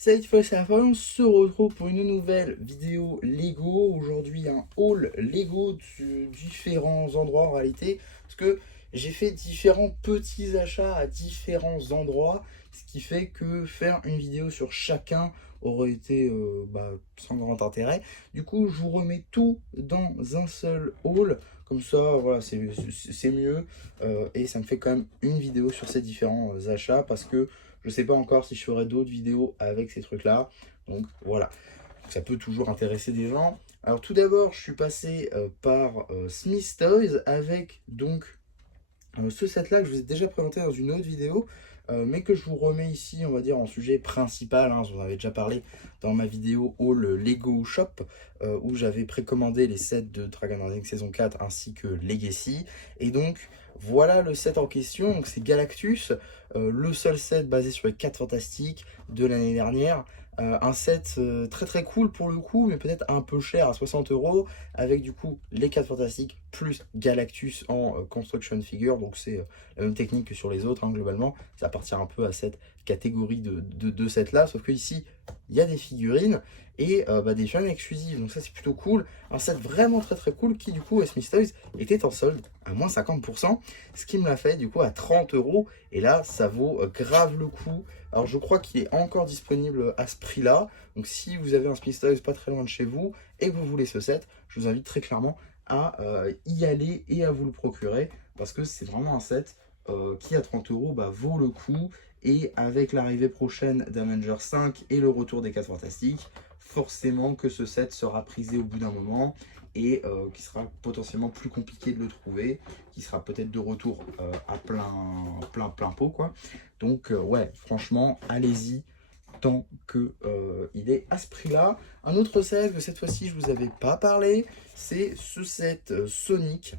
Cette fois, c'est la fois, on se retrouve pour une nouvelle vidéo Lego. Aujourd'hui, un haul Lego de différents endroits en réalité. Parce que j'ai fait différents petits achats à différents endroits. Ce qui fait que faire une vidéo sur chacun aurait été sans grand intérêt. Du coup, je vous remets tout dans un seul haul. Comme ça, voilà, c'est mieux. Et ça me fait quand même une vidéo sur ces différents achats. Parce que je sais pas encore si je ferai d'autres vidéos avec ces trucs-là. Donc voilà, ça peut toujours intéresser des gens. Alors tout d'abord, je suis passé par Smith Toys avec donc ce set-là que je vous ai déjà présenté dans une autre vidéo. Mais que je vous remets ici, on va dire, en sujet principal. Je vous en avais déjà parlé dans ma vidéo Haul Lego Shop, où j'avais précommandé les sets de Dragon Rising saison 4 ainsi que Legacy. Et donc, voilà le set en question. Donc, c'est Galactus, le seul set basé sur les 4 Fantastiques de l'année dernière. Un set très très cool pour le coup, mais peut-être un peu cher à 60 euros, avec du coup les 4 Fantastiques plus Galactus en Construction Figure. Donc c'est la même technique que sur les autres, globalement. Ça appartient un peu à cette catégorie de sets là, sauf que ici il y a des figurines et des figurines exclusives. Donc ça c'est plutôt cool. Un set vraiment très très cool qui du coup à Smith Toys était en solde à moins 50%, ce qui me l'a fait du coup à 30 euros. Et là ça vaut grave le coup. Alors je crois qu'il est encore disponible à ce prix là. Donc si vous avez un Smith Toys pas très loin de chez vous et que vous voulez ce set, je vous invite très clairement à y aller et à vous le procurer, parce que c'est vraiment un set qui à 30 euros vaut le coup. Et avec l'arrivée prochaine d'Avengers 5 et le retour des 4 Fantastiques, forcément que ce set sera prisé au bout d'un moment et qui sera potentiellement plus compliqué de le trouver, qui sera peut-être de retour à plein pot quoi. Donc ouais, franchement, allez-y tant que il est à ce prix-là. Un autre set que cette fois-ci je vous avais pas parlé, c'est ce set Sonic.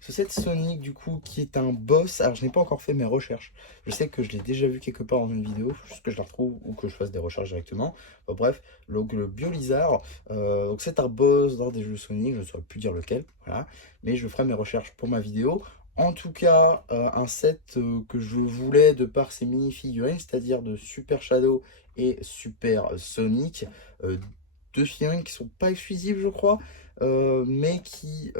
Ce set Sonic du coup qui est un boss. Alors je n'ai pas encore fait mes recherches. Je sais que je l'ai déjà vu quelque part dans une vidéo. Faut juste que je la retrouve ou que je fasse des recherches directement. Bref, donc le Biolizard. Donc c'est un boss dans des jeux Sonic. Je ne saurais plus dire lequel. Voilà. Mais je ferai mes recherches pour ma vidéo. En tout cas, un set que je voulais de par ses mini-figurines, c'est-à-dire de Super Shadow et Super Sonic. Deux figurines qui sont pas exclusives, je crois, mais qui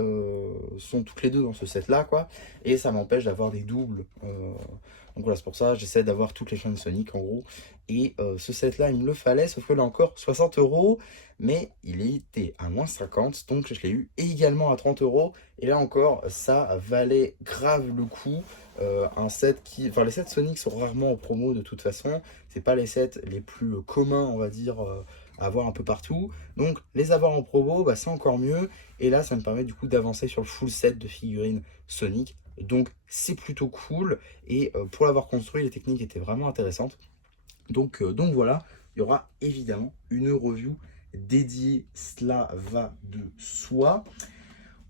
sont toutes les deux dans ce set-là, quoi. Et ça m'empêche d'avoir des doubles. Donc voilà, c'est pour ça, j'essaie d'avoir toutes les chaînes Sonic, en gros. Et ce set-là, il me le fallait, sauf que là encore, 60 euros, mais il était à moins 50, donc je l'ai eu également à 30 euros. Et là encore, ça valait grave le coup. Un set qui... Enfin, les sets Sonic sont rarement en promo de toute façon. C'est pas les sets les plus communs, on va dire, à avoir un peu partout. Donc, les avoir en promo, c'est encore mieux. Et là, ça me permet du coup d'avancer sur le full set de figurines Sonic. Donc, c'est plutôt cool. Et pour l'avoir construit, les techniques étaient vraiment intéressantes. Donc voilà, il y aura évidemment une review dédiée, cela va de soi.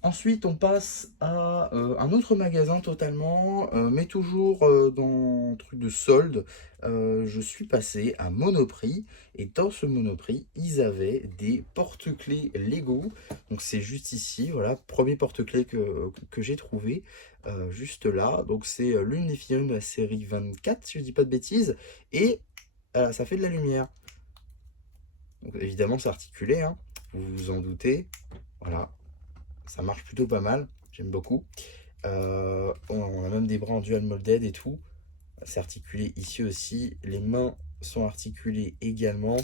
Ensuite, on passe à un autre magasin totalement, mais toujours dans le truc de solde. Je suis passé à Monoprix, et dans ce Monoprix, ils avaient des porte-clés Lego. Donc c'est juste ici, voilà, premier porte-clés que j'ai trouvé, juste là. Donc c'est l'une des figurines de la série 24, si je dis pas de bêtises, et ça fait de la lumière. Donc évidemment, c'est articulé, vous vous en doutez, voilà. Ça marche plutôt pas mal, j'aime beaucoup. On a même des bras en dual molded et tout. C'est articulé ici aussi. Les mains sont articulées également.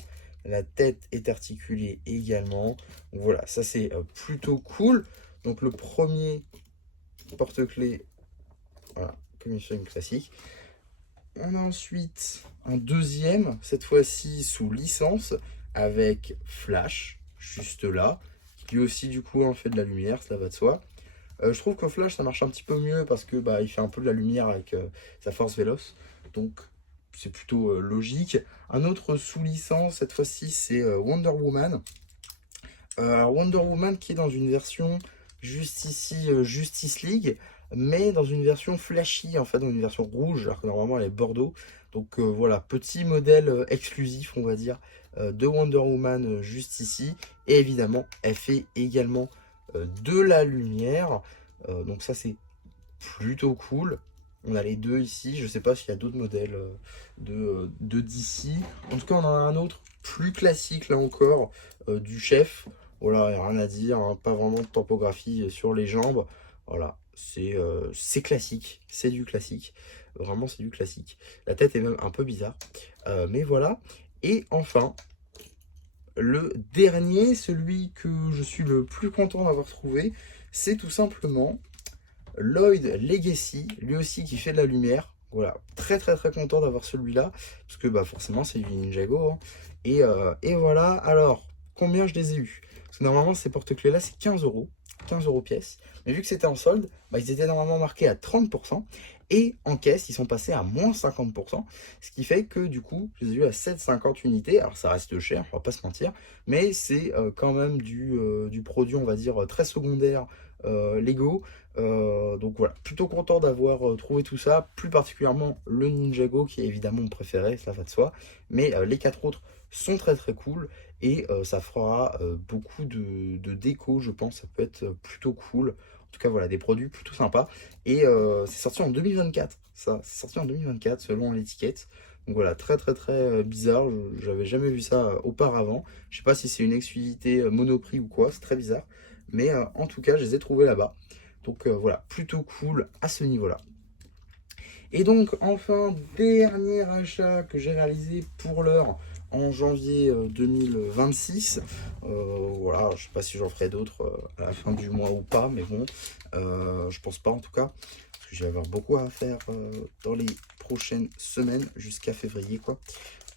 La tête est articulée également. Donc voilà, ça c'est plutôt cool. Donc le premier porte-clés, voilà, comme une classique. On a ensuite un deuxième, cette fois-ci sous licence, avec Flash, juste là. Qui aussi du coup fait de la lumière, cela va de soi. Je trouve qu'au Flash ça marche un petit peu mieux parce que il fait un peu de la lumière avec sa force véloce. Donc c'est plutôt logique. Un autre sous licence, cette fois-ci, c'est Wonder Woman. Wonder Woman qui est dans une version juste ici Justice League, mais dans une version flashy, en fait, dans une version rouge, alors que normalement elle est bordeaux. Donc voilà, petit modèle exclusif, on va dire, de Wonder Woman juste ici. Et évidemment, elle fait également de la lumière. Donc ça, c'est plutôt cool. On a les deux ici. Je sais pas s'il y a d'autres modèles de d'ici. En tout cas, on en a un autre plus classique là encore, du chef. Voilà, y a rien à dire, hein, pas vraiment de topographie sur les jambes. Voilà, c'est classique, c'est du classique. Vraiment, c'est du classique. La tête est même un peu bizarre. Mais voilà. Et enfin, le dernier, celui que je suis le plus content d'avoir trouvé, c'est tout simplement Lloyd Legacy, lui aussi qui fait de la lumière. Voilà, très très très content d'avoir celui-là, parce que bah forcément c'est du Ninjago, hein. Et voilà, alors, combien je les ai eus? Parce que normalement ces porte-clés là c'est 15 euros, 15 euros pièce. Mais vu que c'était en solde, bah, ils étaient normalement marqués à 30%, et en caisse ils sont passés à moins 50%, ce qui fait que du coup je les ai eu à 7,50 unités. Alors ça reste cher, on va pas se mentir, mais c'est quand même du produit on va dire très secondaire Lego. Donc voilà, plutôt content d'avoir trouvé tout ça, plus particulièrement le Ninjago qui est évidemment mon préféré, ça va de soi, mais les quatre autres sont très très cool et ça fera beaucoup de déco, je pense, ça peut être plutôt cool. En tout cas voilà, des produits plutôt sympas et c'est sorti en 2024, ça, c'est sorti en 2024 selon l'étiquette. Donc voilà, très très très bizarre, j'avais jamais vu ça auparavant. Je sais pas si c'est une exclusivité Monoprix ou quoi, c'est très bizarre, mais en tout cas je les ai trouvés là-bas. Donc voilà, plutôt cool à ce niveau-là. Et donc enfin, dernier achat que j'ai réalisé pour l'heure en janvier 2026. Voilà, je sais pas si j'en ferai d'autres à la fin du mois ou pas, mais bon, je pense pas en tout cas, parce que je vais avoir beaucoup à faire dans les prochaines semaines, jusqu'à février quoi.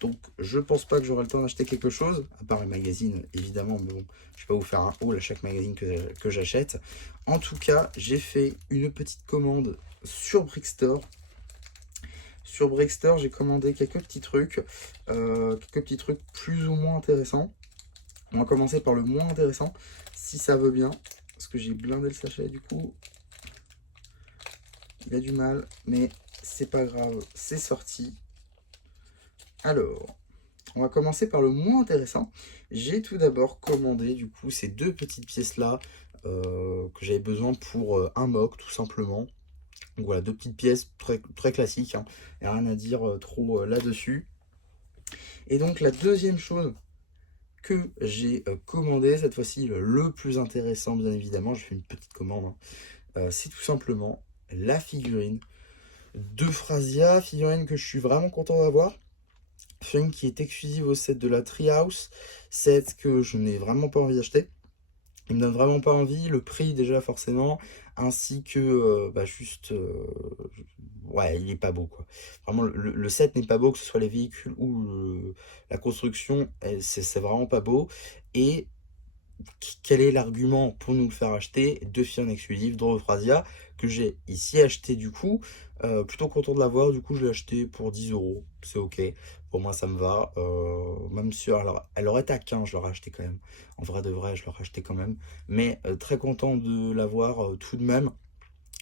Donc je pense pas que j'aurai le temps d'acheter quelque chose, à part les magazines évidemment, mais bon, je vais pas vous faire un haul à chaque magazine que j'achète. En tout cas, j'ai fait une petite commande sur Brickstore. Sur Brickstore, j'ai commandé quelques petits trucs plus ou moins intéressants. On va commencer par le moins intéressant, si ça veut bien, parce que j'ai blindé le sachet du coup. Il a du mal, mais c'est pas grave, c'est sorti. Alors, on va commencer par le moins intéressant. J'ai tout d'abord commandé du coup ces deux petites pièces là que j'avais besoin pour un mock tout simplement. Donc voilà, deux petites pièces très, très classiques, hein. Il n'y a rien à dire trop là-dessus. Et donc la deuxième chose que j'ai commandé, cette fois-ci le plus intéressant bien évidemment, je fais une petite commande, hein, c'est tout simplement la figurine de Phrasia, figurine que je suis vraiment content d'avoir. Figurine qui est exclusive au set de la Treehouse, set que je n'ai vraiment pas envie d'acheter. Il me donne vraiment pas envie, le prix déjà forcément, ainsi que juste, ouais, il est pas beau quoi. Vraiment, le set n'est pas beau, que ce soit les véhicules ou la construction, c'est vraiment pas beau. Et quel est l'argument pour nous le faire acheter? Deux figurines exclusives d'Europhrasia que j'ai ici acheté du coup. Plutôt content de l'avoir, du coup je l'ai acheté pour 10 euros, c'est ok, pour moi ça me va. Même si alors, elle aurait été à 15, je l'aurais acheté quand même. En vrai de vrai, je l'aurais acheté quand même. Mais très content de l'avoir tout de même.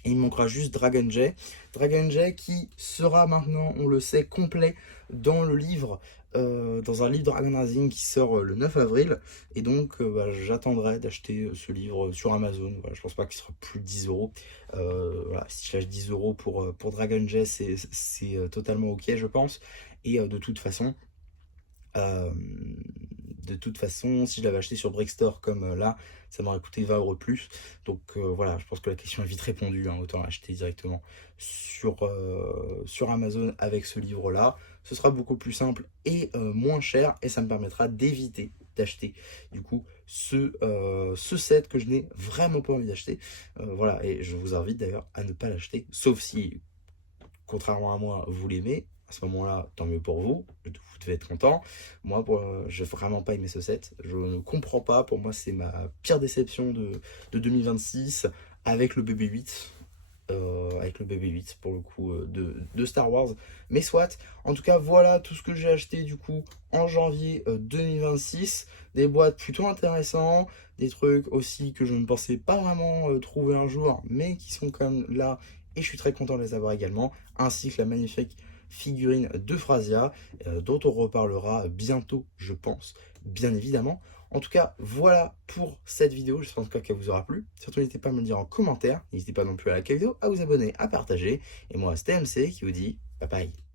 Et il manquera juste Dragon Jay. Dragon Jay qui sera maintenant, on le sait, complet dans le livre, dans un livre Dragon Rising qui sort le 9 avril. Et donc j'attendrai d'acheter ce livre sur Amazon. Voilà, je pense pas qu'il sera plus de 10 euros. Voilà, si je lâche 10 euros pour Dragon Jay, c'est totalement ok, je pense. Et euh, de toute façon, si je l'avais acheté sur Brickstore comme là, ça m'aurait coûté 20 euros de plus. Donc voilà, je pense que la question est vite répondue, hein. Autant l'acheter directement sur Amazon avec ce livre-là. Ce sera beaucoup plus simple et moins cher, et ça me permettra d'éviter d'acheter du coup ce set que je n'ai vraiment pas envie d'acheter. Voilà, et je vous invite d'ailleurs à ne pas l'acheter, sauf si, contrairement à moi, vous l'aimez. À ce moment-là, tant mieux pour vous, vous devez être content. Moi, je n'ai vraiment pas aimé ce set. Je ne comprends pas. Pour moi, c'est ma pire déception de 2026 avec le BB-8. Avec le BB-8 pour le coup de Star Wars. Mais soit, en tout cas, voilà tout ce que j'ai acheté du coup en janvier 2026. Des boîtes plutôt intéressantes, des trucs aussi que je ne pensais pas vraiment trouver un jour, mais qui sont quand même là. Et je suis très content de les avoir également, ainsi que la magnifique figurine de Phrasia, dont on reparlera bientôt, je pense, bien évidemment. En tout cas, voilà pour cette vidéo. J'espère en tout cas qu'elle vous aura plu. Surtout, n'hésitez pas à me le dire en commentaire. N'hésitez pas non plus à liker la vidéo, à vous abonner, à partager. Et moi, c'était MC qui vous dit bye bye.